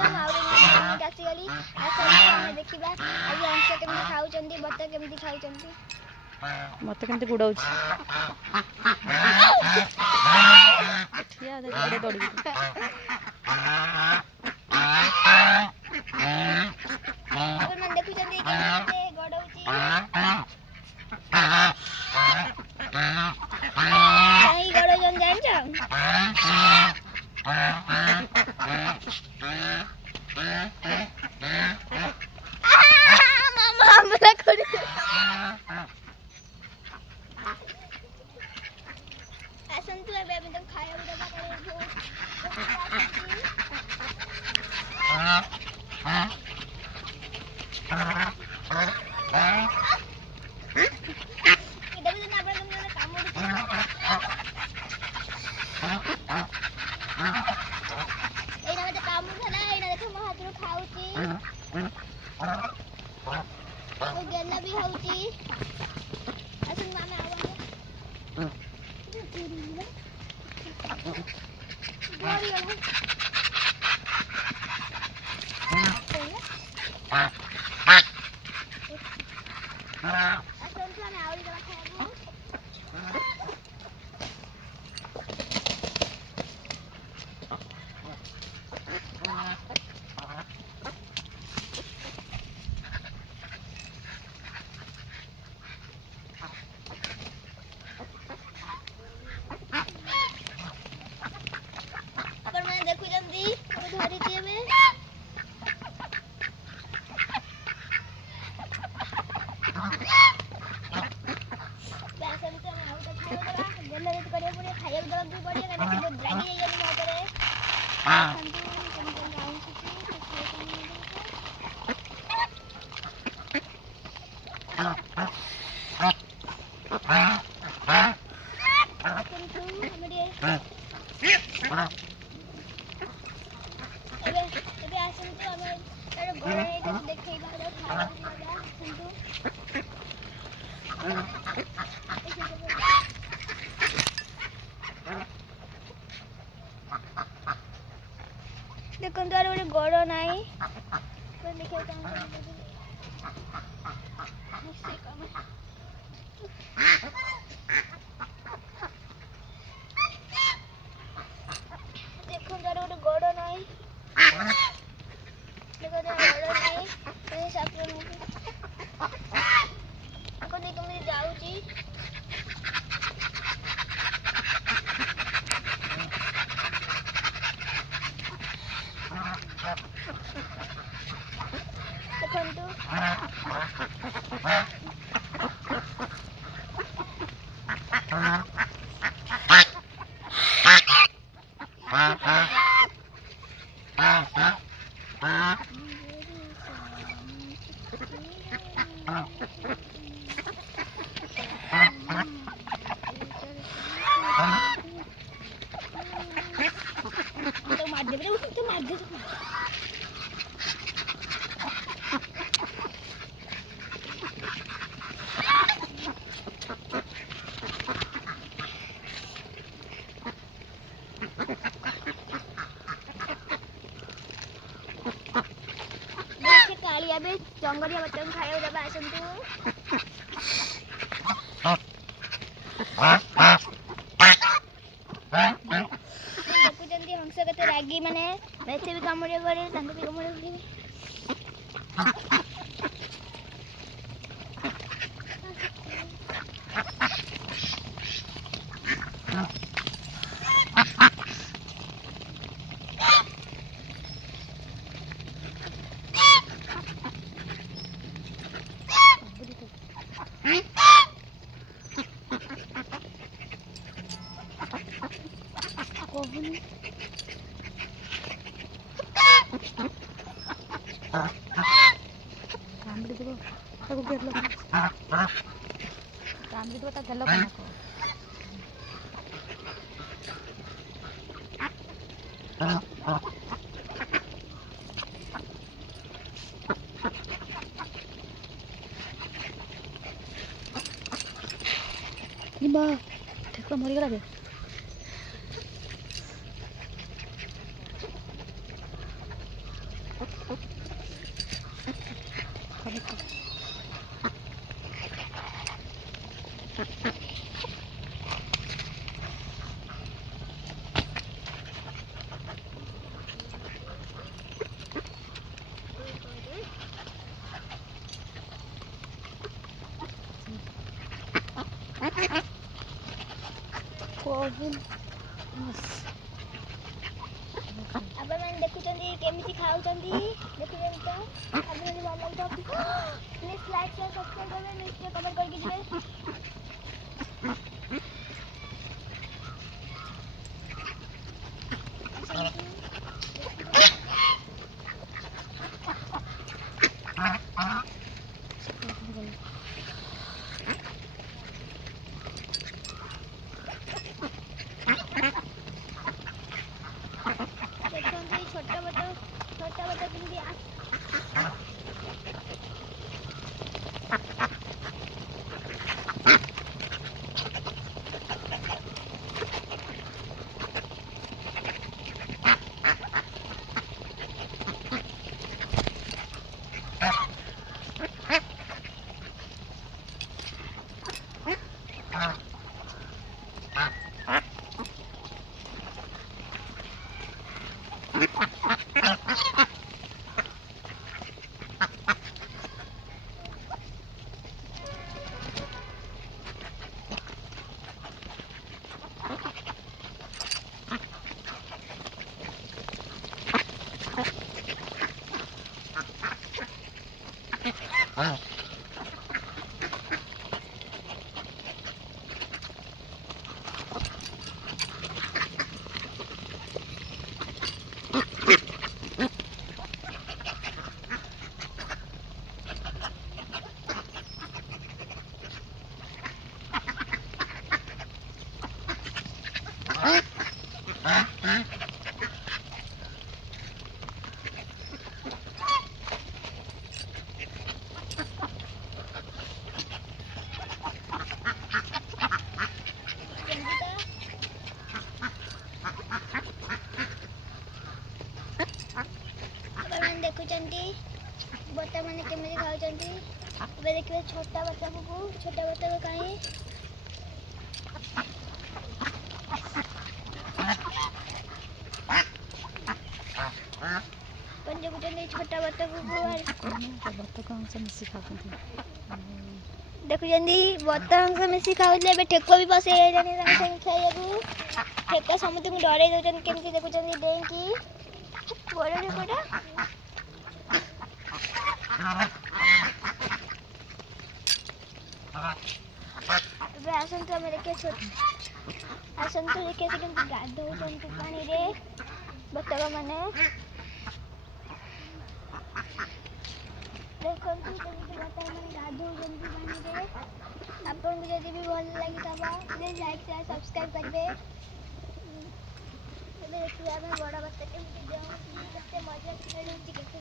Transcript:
Welcome out आसीगली आसे देखिबा आज अंश केमती खाउचंदी बत केमती खाउचंदी मत केमती गुड़ाउछ ठिया दे गड़े दौड़ी अपन मन देखुचंदी केमती गडौची काई गडौचन जानछ मामा हमरा करी आसंतु अबे अभी तो खाया उड़ा करे इधर भी ना अपन काम एना में काम झाला एना देखो म हातरो खाउची तो गेला भी होउची असन मामा आवा देखो तो गोटे गड़ नाई देखो तो गोटे गड़ नाई देखो तो गड़ नाई ए सापरे देखो देखो मैं जाऊची तो मार दे बेटा तो मार दे कालिया बे जंगलिया बच्चन खाया दबा आसंतु देखुचंदी हंस कते रागी माने बेसे भी कामड़े करे तांको भी कामड़े करे Nimba, देखो मरी गला बे ଆପଣମାନେ ଦେଖୁଛନ୍ତି କେମିତି ଖାଉଛନ୍ତି, ଦେଖୁଛନ୍ତି ତ ଆପଣମାନେ ଭଲ ଲାଗୁଥିବ। ପ୍ଲିଜ୍ ଲାଇକ୍ ସେୟାର ସବସ୍କ୍ରାଇବ୍ କରିବେ, ନିଶ୍ଚୟ କମେଣ୍ଟ କରିକି ଯିବେ। ଦେଖନ୍ତି ଛୋଟ ବଟ କେମିତି ଦେଖୁଛନ୍ତି ବଟମାନେ କେମିତି ଖାଉଛନ୍ତି। ଏବେ ଦେଖିବେ ଛୋଟ ବଟକୁ କାହିଁ ଦେଖୁଛନ୍ତି ଛୋଟ ବଟକୁ ଦେଖୁଛନ୍ତି ବତ ଅଂଶ ମିଶି ଖାଉଥିଲେ। ଏବେ ଠେକୁଆ ବି ବସେଇ ହେଇଲାଣି ତାଙ୍କ ସାଙ୍ଗେ ଖାଇବାକୁ। ଠେକୁଆ ସମସ୍ତଙ୍କୁ ଡରେଇ ଦେଉଛନ୍ତି କେମିତି ଦେଖୁଛନ୍ତି ଡେଇଁକି ବଡ଼ ଠେକୁଆଟା। ଏବେ ଆସନ୍ତୁ ଆମେ ଦେଖିବା ସେ କେମିତି ଗାଧଉଛନ୍ତି ପାଣିରେ ବତକମାନେ। ଦେଖନ୍ତୁ କେମିତି ବତକମାନେ ଗାଧଉଛନ୍ତି ପାଣିରେ। ଆପଣଙ୍କୁ ଯଦି ବି ଭଲ ଲାଗିଥିବ ପ୍ଲିଜ୍ ଲାଇକ୍ ସେୟାର ସବସ୍କ୍ରାଇବ୍ କରିବେ। ଏବେ ଦେଖିବା ଆମେ ବଡ଼ ବତ କେମିତି କେତେ ମଜା ମିଳୁଛି।